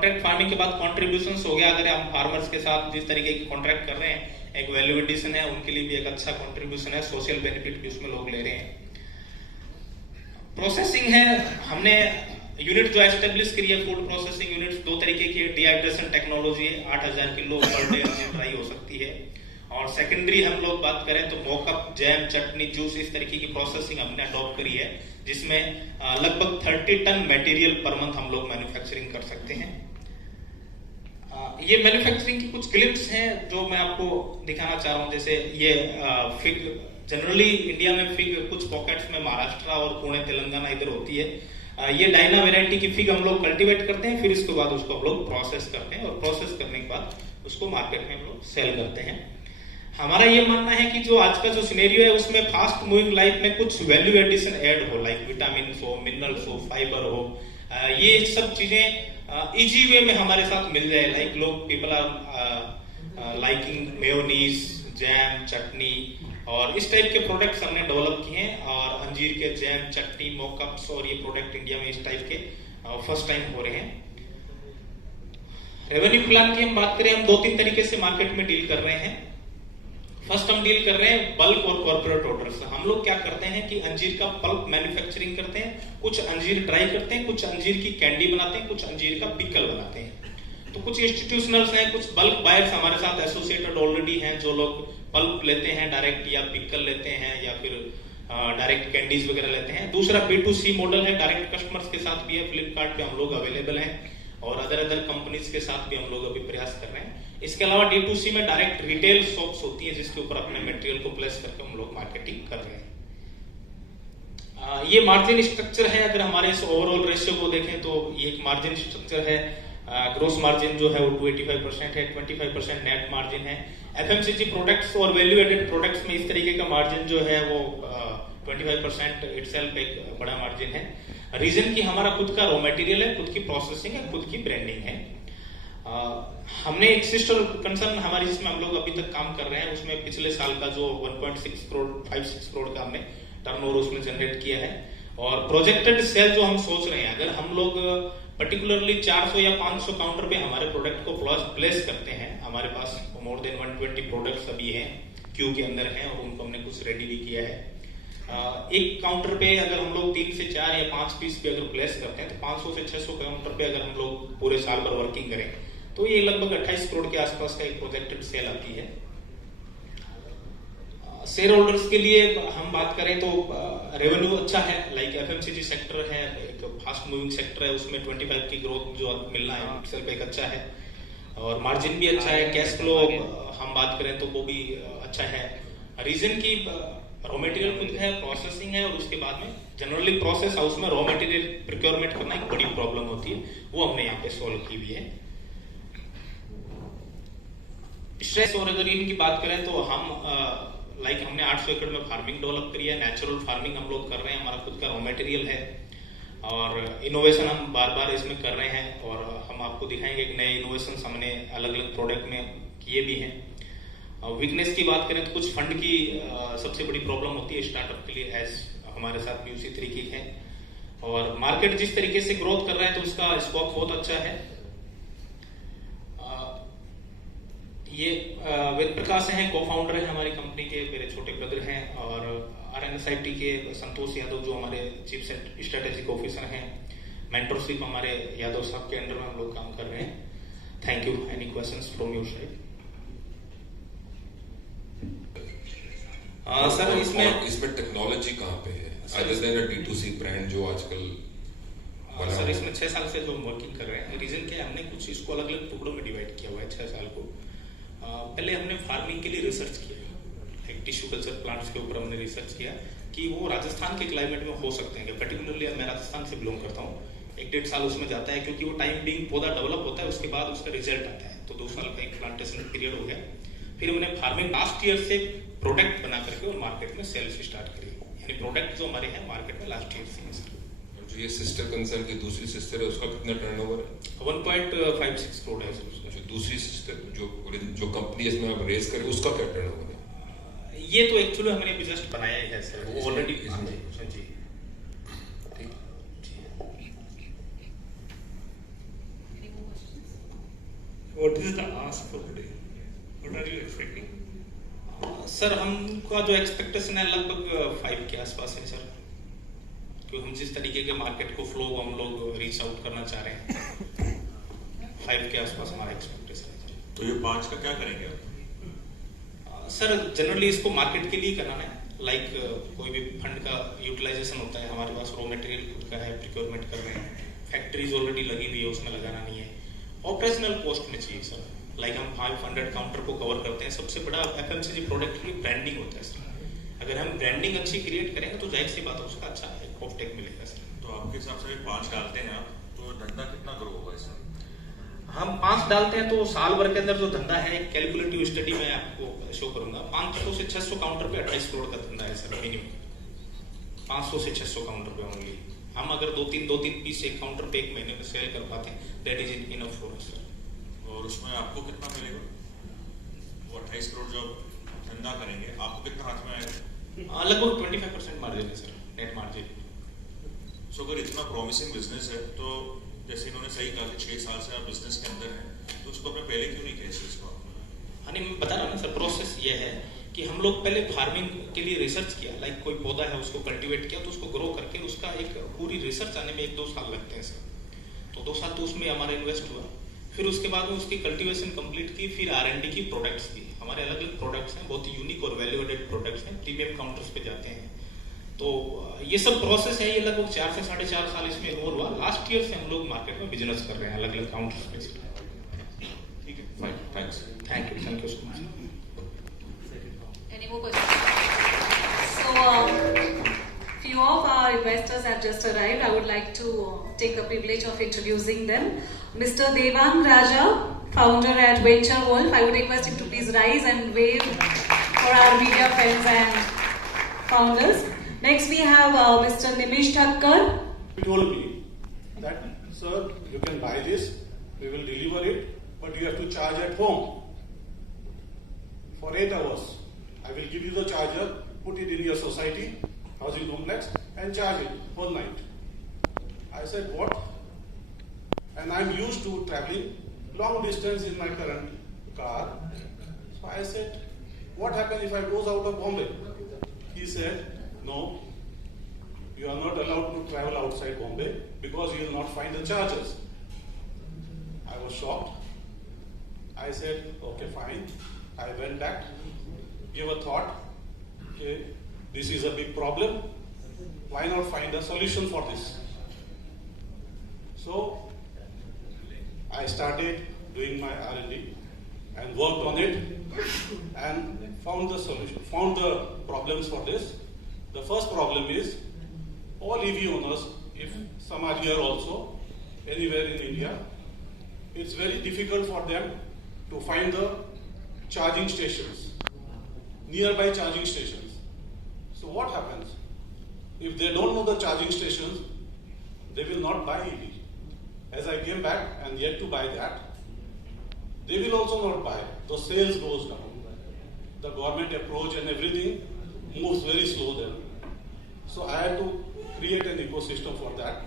Contract farming के बाद कॉन्ट्रीब्यूशन हो गया। अगर हम फार्मर्स के साथ जिस तरीके की कॉन्ट्रैक्ट कर रहे हैं, एक वैल्यू एडिशन है, उनके लिए भी एक अच्छा कॉन्ट्रीब्यूशन है, सोशल बेनिफिट भी उसमें लोग ले रहे हैं। प्रोसेसिंग है, हमने यूनिट जो एस्टेब्लिश करी है, फूड प्रोसेसिंग यूनिट्स दो तरीके की है। Dehydration technology 8000 kilo per day dry हो सकती है। और सेकेंडरी हम लोग बात करें तो मोकअप, जैम, चटनी, जूस, इस तरीके की प्रोसेसिंग हमने अडॉप्ट करी है, जिसमें लगभग 30 टन मटेरियल पर मंथ हम लोग मैन्युफैक्चरिंग कर सकते हैं। ये मैन्युफैक्चरिंग की कुछ क्लिप्स हैं जो मैं आपको दिखाना चाह रहा हूं। जैसे ये फिग, जनरली इंडिया में फिग कुछ पॉकेट्स में महाराष्ट्र और पुणे, तेलंगाना इधर होती है। ये डायना वेराइटी की फिग हम लोग कल्टीवेट करते हैं, फिर इसके बाद उसको हम लोग प्रोसेस करते हैं, और प्रोसेस करने के बाद उसको मार्केट में हम लोग सेल करते हैं। हमारा ये मानना है कि जो आज का जो सिनेरियो है उसमें फास्ट मूविंग लाइफ में कुछ वैल्यू एडिशन ऐड हो, लाइक विटामिन हो, मिनरल्स हो, फाइबर हो, ये सब चीजें इजी वे में हमारे साथ मिल जाए। लाइक लोग people are liking mayonnaise, jam, chutney, और इस टाइप के प्रोडक्ट्स हमने डेवलप किए हैं। और अंजीर के जैम, चटनी, मोकअप्स और ये प्रोडक्ट इंडिया में इस टाइप के फर्स्ट टाइम हो रहे हैं। रेवेन्यू प्लान की हम बात करें, हम 2-3 तरीके से मार्केट में डील कर रहे हैं। फर्स्ट हम डील कर रहे हैं बल्क और कॉर्पोरेट ऑर्डर्स। हम लोग क्या करते हैं कि अंजीर का पल्प मैन्युफैक्चरिंग करते हैं, कुछ अंजीर ड्राई करते हैं, कुछ अंजीर की कैंडी बनाते हैं, कुछ अंजीर का पिकल बनाते हैं। तो कुछ इंस्टीट्यूशनल्स हैं, कुछ बल्क बायर्स हमारे साथ एसोसिएटेड ऑलरेडी हैं, जो लोग पल्प लेते हैं डायरेक्ट, या पिकल लेते हैं, या फिर डायरेक्ट कैंडीज वगैरह लेते हैं। दूसरा B2C मॉडल है, डायरेक्ट कस्टमर्स के साथ भी है। फ्लिपकार्ट पे हम लोग अवेलेबल हैं, और अदर कंपनीज के साथ भी हम लोग अभी प्रयास कर रहे हैं। इसके अलावा D2C में डायरेक्ट रिटेल शॉप्स होती है, जिसके ऊपर अपने मटेरियल को प्लेस करके हम लोग मार्केटिंग कर रहे हैं। ये मार्जिन स्ट्रक्चर है। अगर हमारे इस ओवरऑल रेशियो को देखें तो ये एक मार्जिन स्ट्रक्चर है। ग्रोस मार्जिन जो है वो 285% है, 25% नेट मार्जिन है। FMCG प्रोडक्ट्स और वैल्यू एडेड प्रोडक्ट्स में इस तरीके का मार्जिन जो है वो 25% इटसेल्फ एक बड़ा मार्जिन है। रीजन कि हमारा खुद का रॉ मटेरियल है, खुद की प्रोसेसिंग है, खुद की ब्रांडिंग है। हमने एक सिस्टर कंसर्न हमारी जिसमें हम लोग अभी तक काम कर रहे हैं, उसमें पिछले साल का जो 1.6 करोड़ 56 करोड़ का हमने टर्नओवर उसमें जनरेट किया है। और प्रोजेक्टेड सेल जो हम सोच रहे हैं, अगर हम लोग पर्टिकुलरली 400 या 500 काउंटर पे हमारे प्रोडक्ट को प्लेस करते हैं, हमारे पास मोर देन 120 प्रोडक्ट्स अभी हैं, क्यू के अंदर हैं, और उनको हमने कुछ रेडी भी किया है। एक काउंटर पे अगर हम लोग 3 से 4 या 5 पीस भी अगर प्लेस करते हैं, तो 500 से 600 काउंटर पे अगर हम लोग पूरे साल भर वर्किंग करें, तो ये लगभग 28 करोड़ के आसपास का एक प्रोजेक्टेड सेल आती है। शेयर होल्डर्स के लिए हम बात करें तो रेवेन्यू अच्छा है, लाइक FMCG सेक्टर है, एक फास्ट मूविंग सेक्टर है, उसमें 25 की ग्रोथ जो मिलना है सेल पे एक अच्छा है, और मार्जिन भी अच्छा है। कैश फ्लो हम बात करें तो वो भी अच्छा है। रीजन की रॉ मटेरियल खुद है, प्रोसेसिंग है, और उसके बाद में जनरली प्रोसेस हाउस में रॉ मटेरियल प्रोक्योरमेंट करना एक बड़ी प्रॉब्लम होती है, वो हमने यहाँ पे सोल्व की हुई है। स्ट्रेस और अगर इनकी बात करें तो हम लाइक हमने 800 एकड़ में फार्मिंग डेवलप करी है। नेचुरल फार्मिंग हम लोग कर रहे हैं, हमारा खुद का रॉ मटेरियल है, और इनोवेशन हम बार बार इसमें कर रहे हैं, और हम आपको दिखाएंगे कि नए इनोवेशन हमने अलग अलग प्रोडक्ट में किए भी हैं। वीकनेस की बात करें तो कुछ फंड की सबसे बड़ी प्रॉब्लम होती है स्टार्टअप के लिए, एज हमारे साथ भी उसी तरीके है। और मार्केट जिस तरीके से ग्रोथ कर रहा है तो उसका स्कोप बहुत अच्छा है। ये वेद प्रकाश हैं, को-फाउंडर हैं हमारी कंपनी के, मेरे छोटे ब्रदर हैं, और RNSIT के संतोष यादव जो हमारे चीफ स्ट्रेटेजिक ऑफिसर हैं। मेंटरशिप हमारे यादव साहब के अंडर में हम लोग काम कर रहे हैं। Thank you. Any questions from your side? Sir इसमें टेक्नोलॉजी कहाँ पे है, अदर देन D2C ब्रांड जो आजकल? सर इसमें 6 साल से जो हम वर्किंग कर रहे हैं, रीजन क्या है, हमने कुछ इसको अलग अलग टुकड़ों में डिवाइड किया हुआ है 6 साल को। पहले हमने फार्मिंग के लिए रिसर्च किया, एक टिश्यू कल्चर प्लांट्स के ऊपर हमने रिसर्च किया कि वो राजस्थान के क्लाइमेट में हो सकते हैं। पर्टिकुलरली मैं राजस्थान से बिलोंग करता हूँ, 1-1.5 साल उसमें जाता है, क्योंकि वो टाइम बिंग पौधा डेवलप होता है, उसके बाद उसका रिजल्ट आता है, तो 2 साल का एक प्लांटेशन पीरियड हो गया। फिर हमने फार्मिंग लास्ट ईयर से प्रोडक्ट बना करके और मार्केट में सेल्स स्टार्ट करी, यानी प्रोडक्ट जो हमारे हैं मार्केट में लास्ट ईयर से है सर। जो ये सिस्टर कंसर्न की दूसरी सिस्टर है, उसका कितना टर्नओवर है? 1.56 करोड़ है। जो दूसरी सिस्टर जो कंपनी इसमें आप रेस करें, उसका क्या टर्नओवर है? ये तो एक्चुअली हमने अभी जस्ट बनाया ही है सर, वो ऑलरेडी जी। What is the ask for the day? What are you expecting? Sir हमका जो एक्सपेक्टेशन है लगभग 5 के आसपास है सर, क्योंकि हम जिस तरीके के मार्केट को फ्लो हम लोग रीच आउट करना चाह रहे हैं, 5 के आसपास हमारा एक्सपेक्टेशन है सर। तो ये 5 का क्या करेंगे आप? सर जनरली इसको मार्केट के लिए कराना है, लाइक कोई भी फंड का यूटिलाइजेशन होता है, हमारे पास रॉ मटेरियल खुद का है, प्रिक्योरमेंट कर रहे हैं, फैक्ट्रीज ऑलरेडी लगी हुई है, उसमें लगाना नहीं है। ऑपरेशनल कॉस्ट में चाहिए सर, लाइक हम 500 काउंटर को कवर करते हैं। सबसे बड़ा एफएमसीजी प्रोडक्ट की ब्रांडिंग होता है सर, अगर हम ब्रांडिंग अच्छी क्रिएट करेंगे तो जाहिर सी बात है उसका अच्छा ऑफटेक मिलेगा सर। तो आपके हिसाब से 5 डालते हैं आप, तो धंधा कितना ग्रो होगा इसमें? हम 5 डालते हैं तो साल भर के अंदर जो धंधा है, कैलकुलेटिव स्टडी में आपको शो करूंगा, 500 से 600 काउंटर पे 28 करोड़ का धंधा है सर मिनिमम, 500 से 600 काउंटर पे ओनली। हम अगर 2-3 पीस एक काउंटर पे एक महीने में सेल कर पाते हैं, that is enough for us sir. और उसमें आपको कितना मिलेगा? वो 28 करोड़ जो धंधा करेंगे, आपको कितना हाथ में आएगा? लगभग 25% मार्जिन है सर, नेट मार्जिन। सो अगर इतना प्रॉमिसिंग बिजनेस है, तो जैसे इन्होंने सही कहा कि 6 साल से आप बिजनेस के अंदर हैं, तो उसको आपने पहले क्यों नहीं किया इस चीज को? हाँ नहीं, मैं बता रहा हूँ ना सर, प्रोसेस ये है कि हम लोग पहले फार्मिंग के लिए रिसर्च किया, लाइक कोई पौधा है उसको कल्टीवेट किया, तो उसको ग्रो करके उसका एक पूरी रिसर्च आने में 1-2 साल लगते हैं सर। तो 2 साल तो उसमें हमारा इन्वेस्ट हुआ, फिर उसके बाद में उसकी कल्टीवेशन कंप्लीट की, फिर R&D की प्रोडक्ट्स की। हमारे अलग अलग प्रोडक्ट्स हैं, बहुत यूनिक और वैल्यू एडेड प्रोडक्ट्स हैं, प्रीमियम काउंटर्स पे जाते हैं। तो ये सब प्रोसेस है, ये लगभग 4 से 4.5 साल इसमें इन्वॉल्व हुआ। लास्ट ईयर से हम लोग मार्केट में बिजनेस कर रहे हैं अलग अलग काउंटर्स पे। ठीक है, fine, thanks. Thank you so much. Any more questions? So, few of our investors have just arrived. I would like to take the privilege of introducing them. Mr. Devang Raja, founder at Venture Wolf. I would request him to please rise and wave for our media friends and founders. Next, we have Mr. Nimish Thakkar. He told me that, sir, you can buy this, we will deliver it, but you have to charge at home for 8 hours. I will give you the charger, put it in your society, housing complex, and charge it whole night. I said, what? And I'm used to traveling long distance in my current car. So I said, what happens if I goes out of Bombay? He said, no, you are not allowed to travel outside Bombay because you will not find the chargers. I was shocked. I said, okay, fine. I went back, gave a thought, okay, this is a big problem. Why not find a solution for this? So I started doing my R&D and worked on it and found the solution, found the problems for this. The first problem is all EV owners, if some are here also, anywhere in India, it's very difficult for them to find the charging stations, nearby charging stations. So what happens? If they don't know the charging stations, they will not buy EV. As I came back and yet to buy that, they will also not buy. The sales goes down. The government approach and everything moves very slow then. So I had to create an ecosystem for that.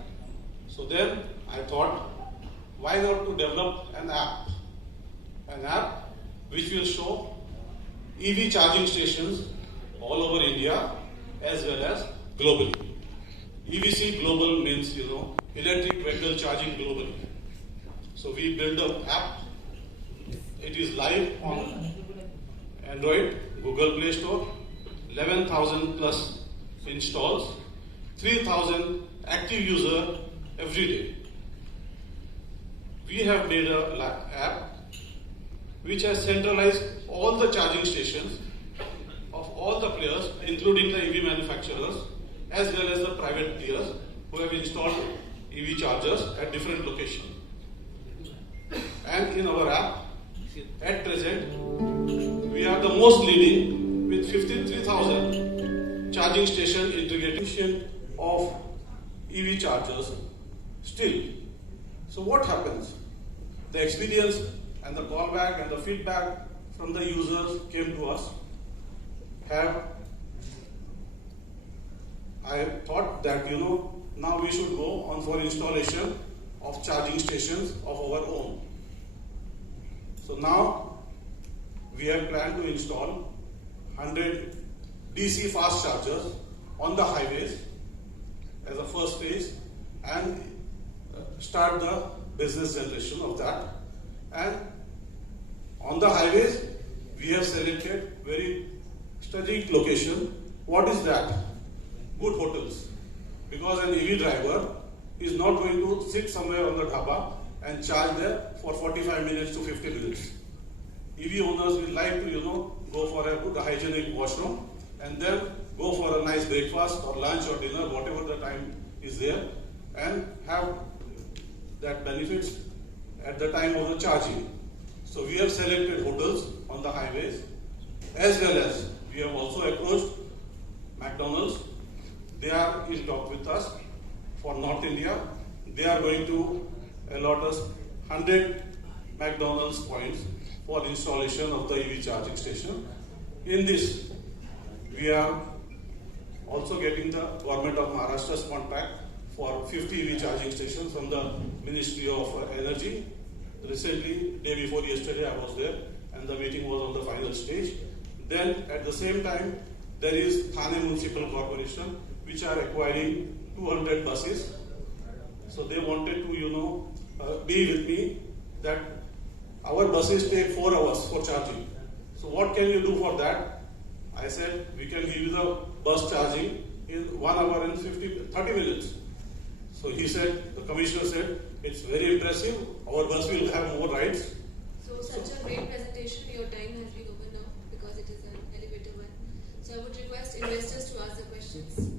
So then I thought, why not to develop an app which will show EV charging stations all over India as well as globally. EVC global means, electric vehicle charging globally. So we build an app. It is live on Android, Google Play Store, 11,000 plus installs, 3,000 active users every day. We have made an app which has centralized all the charging stations of all the players, including the EV manufacturers, as well as the private players who have installed EV chargers at different locations. And in our app, at present, we are the most leading with 53,000 charging station integration of EV chargers still. So what happens? The experience and the callback and the feedback from the users came to us. I thought that, now we should go on for installation of charging stations of our own. So now we have planned to install 100 DC fast chargers on the highways as a first phase and start the business generation of that. And on the highways, we have selected very strategic location. What is that? Good hotels. Because an EV driver is not going to sit somewhere on the dhaba and charge there for 45 minutes to 50 minutes. EV owners will like to, go for a good hygienic washroom and then go for a nice breakfast or lunch or dinner, whatever the time is there, and have that benefits at the time of the charging. So we have selected hotels on the highways, as well as we have also approached McDonald's. They are in talk with us for North India. They are going to allot us 100 McDonald's points for installation of the EV charging station. In this, we are also getting the Government of Maharashtra's contract for 50 EV charging stations from the Ministry of Energy. Recently, day before yesterday, I was there and the meeting was on the final stage. Then at the same time, there is Thane Municipal Corporation, which are acquiring 200 buses. So they wanted to, be with me that our buses take 4 hours for charging. So what can you do for that? I said, we can give you the bus charging in 1 hour and 30 minutes. So he said, the commissioner said, it's very impressive. Our bus will have more rides. So such a great presentation, your time has been over now because it is an elevator one. So I would request investors to ask the questions.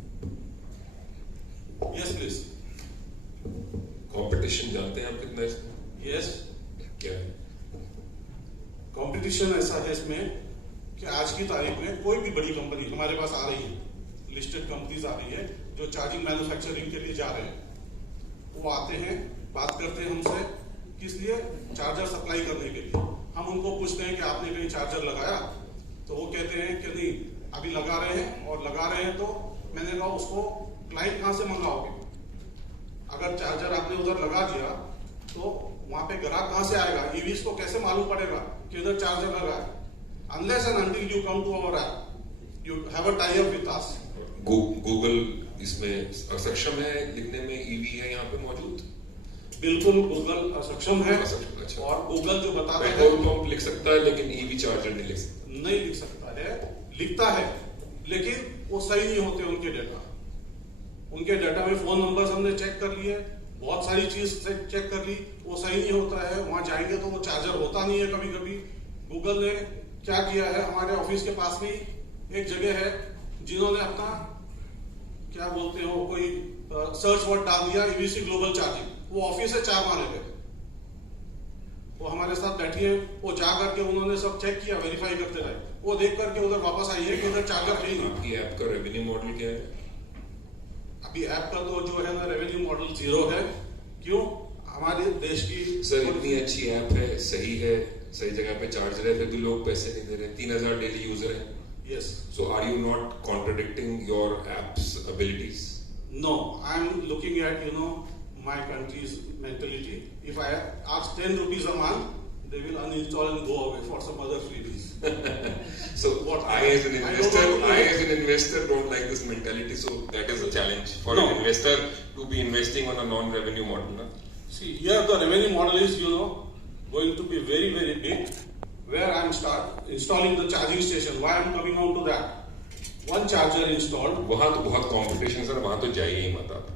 Yes, please. Competition जानते हैं आप कितना है? Yes. क्या है? कंपटीशन ऐसा है इसमें कि आज की तारीख में कोई भी बड़ी कंपनी हमारे पास आ रही है, लिस्टेड कंपनीज आ रही है जो चार्जिंग मैन्युफैक्चरिंग के लिए जा रहे हैं, वो आते हैं, बात करते हैं हमसे, किस लिए? चार्जर सप्लाई करने के लिए। हम उनको पूछते हैं कि आपने कहीं चार्जर लगाया? तो वो कहते हैं कि नहीं, अभी लगा रहे हैं, और लगा रहे हैं तो मैंने कहा उसको क्लाइंट कहाँ से मंगाओगे? अगर चार्जर आपने उधर लगा दिया तो वहां पे ग्राहक कहां से आएगा? ईवीज को कैसे मालूम पड़ेगा कि इधर चार्जर लगा है? Unless and until you come to our app, you have a tie-up with us. Google इसमें सक्षम है लिखने में ईवी है यहाँ पे मौजूद? बिल्कुल गूगल सक्षम है। अच्छा। और गूगल जो बताता है पेट्रोल पंप लिख सकता है लेकिन ईवी चार्जर नहीं लिख सकता। नहीं लिख सकता है, लिखता है लेकिन वो सही नहीं होते उनके डेटा। उनके डाटा में फोन नंबर हमने चेक कर लिए, बहुत सारी चीज चेक कर ली, वो सही नहीं होता है। वहां जाएंगे तो वो चार्जर होता नहीं है। कभी कभी गूगल ने क्या किया है, हमारे ऑफिस के पास में एक जगह है जिन्होंने अपना क्या बोलते हो कोई सर्च वर्ड डाल दिया ईवीसी ग्लोबल चार्जिंग, वो ऑफिस से 4 मारे गए। वो हमारे साथ बैठी है, वो जा करके उन्होंने सब चेक किया, वेरीफाई करते रहे, वो देख करके उधर वापस आई है कि उधर चार्जर है ही नहीं। आपकी ऐप का रेवेन्यू मॉडल क्या है? अभी ऐप का तो जो है ना रेवेन्यू मॉडल 0 है। क्यों? हमारे देश की सर इतनी अच्छी ऐप है, सही है, सही जगह पे चार्जर है, फिर भी लोग पैसे नहीं दे रहे। 3000 डेली यूजर है। Yes. So are you not contradicting your app's abilities? No, I'm looking at my country's mentality. If I ask 10 rupees a month, they will uninstall and go away for some other freebies. So What I as an investor don't like this mentality. So that is a challenge for No. an investor to be investing on a non-revenue model. Na? See, here the revenue model is going to be very, very big. Where I'm installing the charging station. Why I'm coming on to that? One charger installed. वहाँ तो बहुत competition sir, वहाँ तो जाइए ही मत आप।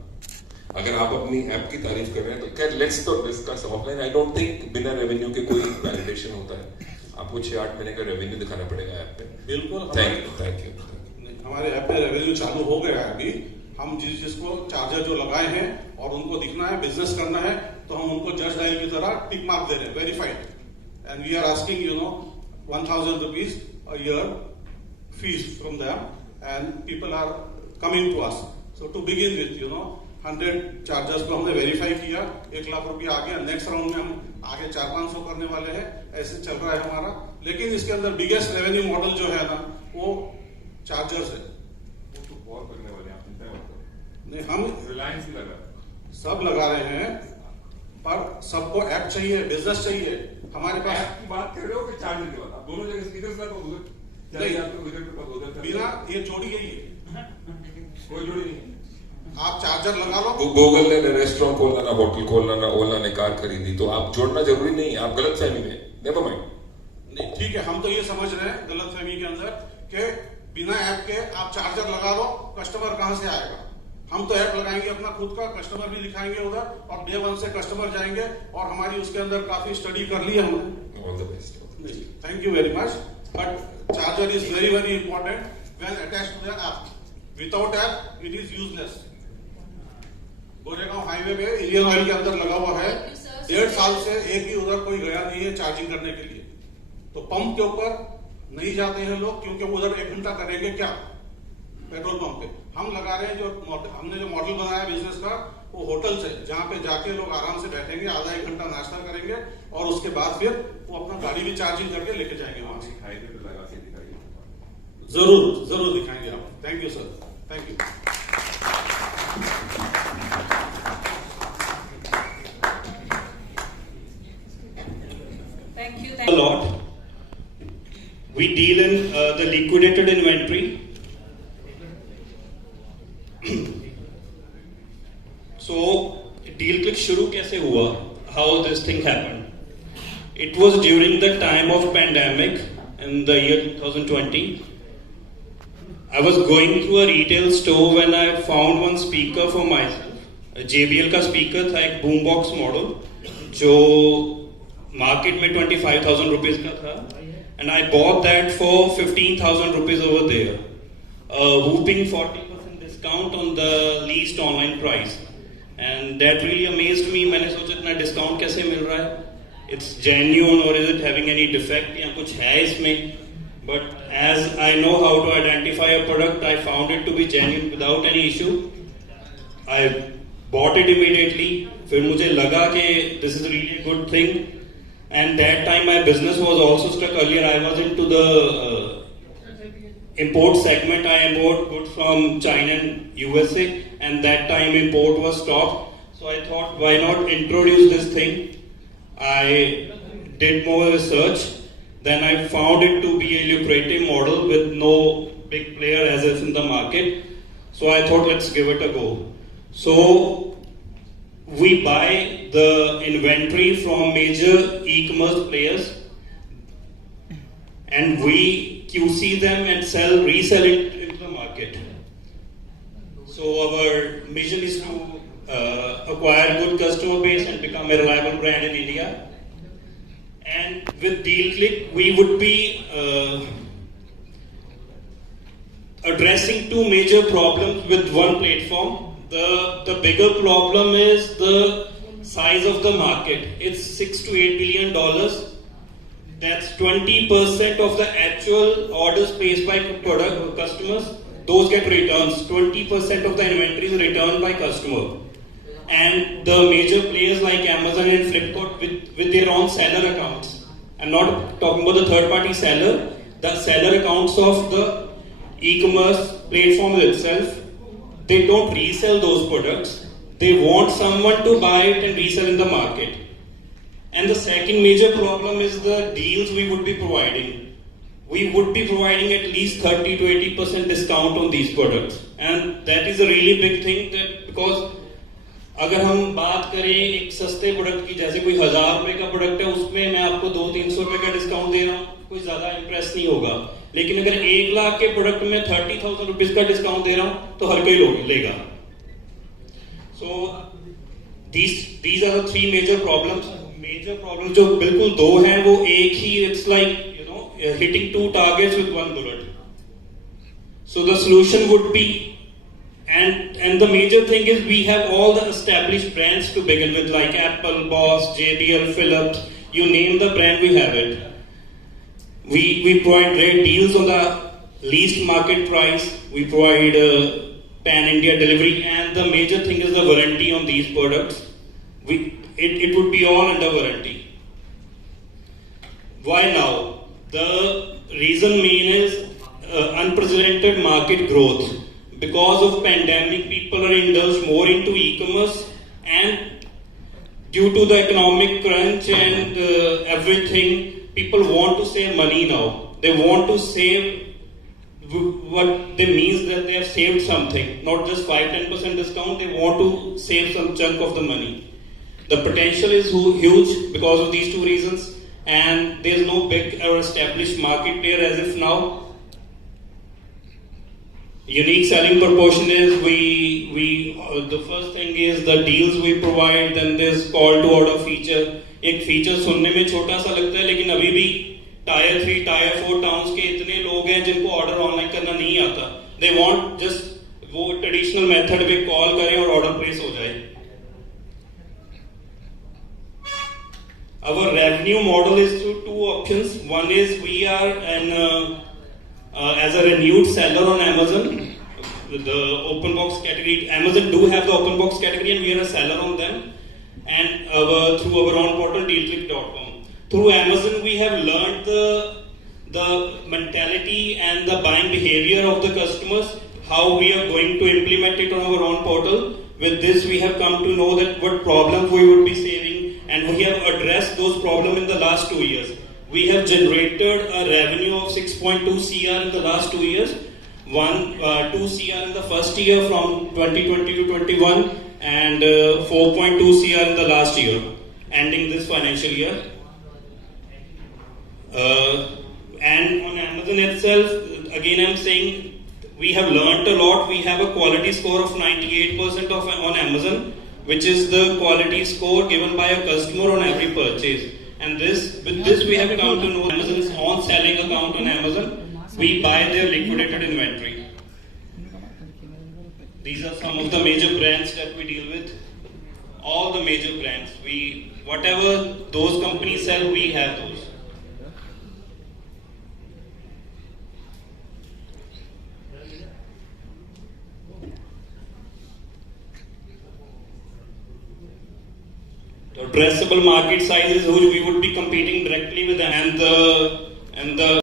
अगर आप अपनी ऐप की तारीफ कर रहे हैं तो खैर लेट्स तो discuss offline. I don't think बिना रेवेन्यू के कोई वैलिडेशन होता है। आपको 6-8 महीने का रेवेन्यू दिखाना पड़ेगा ऐप पे। बिल्कुल। Thank you. हमारे ऐप पे रेवेन्यू चालू हो गया है अभी। हम जिसको चार्जर जो लगाए हैं और उनको दिखना है, बिजनेस करना है, तो हम उनको जज डायल की तरह टिक मार्क दे रहे हैं, verified. And we are asking 1,000 rupees a year fees from them, and people are coming to us. So to begin with 100 chargers को हमने वेरीफाई किया, 1 लाख रुपया आ गया। नेक्स्ट राउंड में हम आगे 400-500 करने वाले हैं। ऐसे चल रहा है हमारा। लेकिन इसके अंदर बिगेस्ट रेवेन्यू मॉडल जो है ना, वो चार्जर्स है। वो तो बहुत करने वाले हैं, आप चिंता मत करो। नहीं, हम रिलायंस ही लगा, सब लगा रहे हैं। पर सबको ऐप चाहिए, बिजनेस चाहिए। हमारे पास ऐप की बात कर रहे हो कि चार्जर की बात? आप दोनों जगह इधर से तो उधर नहीं, आपको इधर के पास उधर बिना ये जोड़ी यही है, कोई जोड़ी नहीं। आप चार्जर लगा लो। गूगल ने रेस्टोरेंट खोलना ना होटल खोलना ना ओला ने कार खरीदी, तो आप जोड़ना जरूरी नहीं है। आप गलत फहमी में नेवर माइंड। नहीं ठीक है, हम तो ये समझ रहे हैं गलत फहमी के अंदर कि बिना ऐप के आप चार्जर लगा लो, कस्टमर कहां से आएगा? हम तो ऐप लगाएंगे अपना खुद का, कस्टमर भी दिखाएंगे उधर, और डे वन से कस्टमर जाएंगे, और हमारी उसके अंदर काफी स्टडी कर ली है हमने। All the best. Thank you very much. But charger is very very important when attached to the app. Without app it is useless. Goregaon highway पे इंडियन ऑयल के अंदर लगा हुआ है, 1.5 साल से एक भी उधर कोई गया नहीं है चार्जिंग करने के लिए। तो पंप के ऊपर नहीं जाते हैं लोग, क्योंकि उधर 1 घंटा करेंगे क्या पेट्रोल पंप पे। हम लगा रहे हैं हमने जो मॉडल बनाया बिजनेस का, वो होटल से, जहां पे जाके लोग आराम से बैठेंगे, आधा 1 घंटा नाश्ता करेंगे, और उसके बाद फिर वो अपना गाड़ी भी चार्जिंग करके लेके जाएंगे वहां से। जरूर जरूर दिखाएंगे आप। Thank you sir, thank you. Thank you. A lot. We deal in the liquidated inventory. So, deal click शुरू कैसे हुआ? How this thing happened? It was during the time of pandemic in the year 2020. I was going through a retail store when I found one speaker for myself. JBL का speaker था, एक boombox model जो market में 25,000 rupees का था, and I bought that for 15,000 rupees over there, whooping 40% discount on the least online price, and that really amazed me. मैंने सोचा इतना discount कैसे मिल रहा है? It's genuine or is it having any defect या कुछ है इसमें? But as I know how to identify a product, I found it to be genuine without any issue. I bought it immediately. फिर मुझे लगा कि this is really a good thing. And that time my business was also stuck. Earlier I was into the import segment. I import goods from China and USA, and that time import was stopped. So I thought, why not introduce this thing? I did more research. Then I found it to be a lucrative model with no big player as is in the market. So I thought, let's give it a go. So we buy the inventory from major e-commerce players, and we QC them and resell it into the market. So our mission is to acquire good customer base and become a reliable brand in India. And with DealClick, we would be addressing two major problems with one platform. The bigger problem is the size of the market. It's $6 to $8 billion. That's 20% of the actual orders placed by customers. Those get returns. 20% of the inventory is returned by customer. And the major players like Amazon and Flipkart with their own seller accounts. I'm not talking about the third-party seller. The seller accounts of the e-commerce platform itself. They don't resell those products. They want someone to buy it and resell in the market. And the second major problem is the deals we would be providing. We would be providing at least 30 to 80% discount on these products. And that is a really big thing, that because अगर हम बात करें एक सस्ते प्रोडक्ट की, जैसे कोई 1000 रुपए का प्रोडक्ट है, उसमें मैं आपको 200-300 रुपए का डिस्काउंट दे रहा हूँ, कोई ज्यादा इंप्रेस नहीं होगा. लेकिन अगर 1 लाख के प्रोडक्ट में 30,000 रुपीज का डिस्काउंट दे रहा हूँ, तो हर कोई लोग लेगा. So these are the three major problems. Major problems जो बिल्कुल दो हैं, वो एक ही, it's like hitting two targets with one bullet. So the solution would be, and the major thing is we have all the established brands to begin with, like Apple, Bosch, JBL, Philips, you name the brand, we have it. We provide great deals on the least market price. We provide pan-India delivery, and the major thing is the warranty on these products. It would be all under warranty. Why now? The reason main is unprecedented market growth. Because of pandemic, people are indulged more into e-commerce, and due to the economic crunch and everything, people want to save money now. They want to save what they means that they have saved something, not just 5-10% discount. They want to save some chunk of the money. The potential is huge because of these two reasons, and there is no big or established market player as of now. Unique selling proportion is the first thing is the deals we provide, then there's call to order feature. एक feature सुनने में छोटा सा लगता है, लेकिन अभी भी टायर 3, टायर 4 टाउन्स के इतने लोग हैं जिनको ऑर्डर ऑनलाइन करना नहीं आता. They want just वो ट्रेडिशनल मेथड पे कॉल करें और ऑर्डर प्लेस हो जाए. Our revenue model is through two options. One is we are as a renewed seller on Amazon, with the open box category. Amazon do have the open box category, and we are a seller on them. And through our own portal, dealclick.com. Through Amazon, we have learned the mentality and the buying behavior of the customers, how we are going to implement it on our own portal. With this, we have come to know that what problems we would be saving, and we have addressed those problems in the last 2 years. We have generated a revenue of 6.2 CR in the last 2 years, 2 CR in the first year from 2020 to 21, and 4.2 CR in the last year, ending this financial year. And on Amazon itself, again I'm saying, we have learnt a lot. We have a quality score of 98% on Amazon, which is the quality score given by a customer on every purchase. And with this we have come to know Amazon's on selling account on Amazon. We buy their liquidated inventory. These are some of the major brands that we deal with. All the major brands. Whatever those companies sell, we have those. The addressable market size is huge. We would be competing directly with them, and the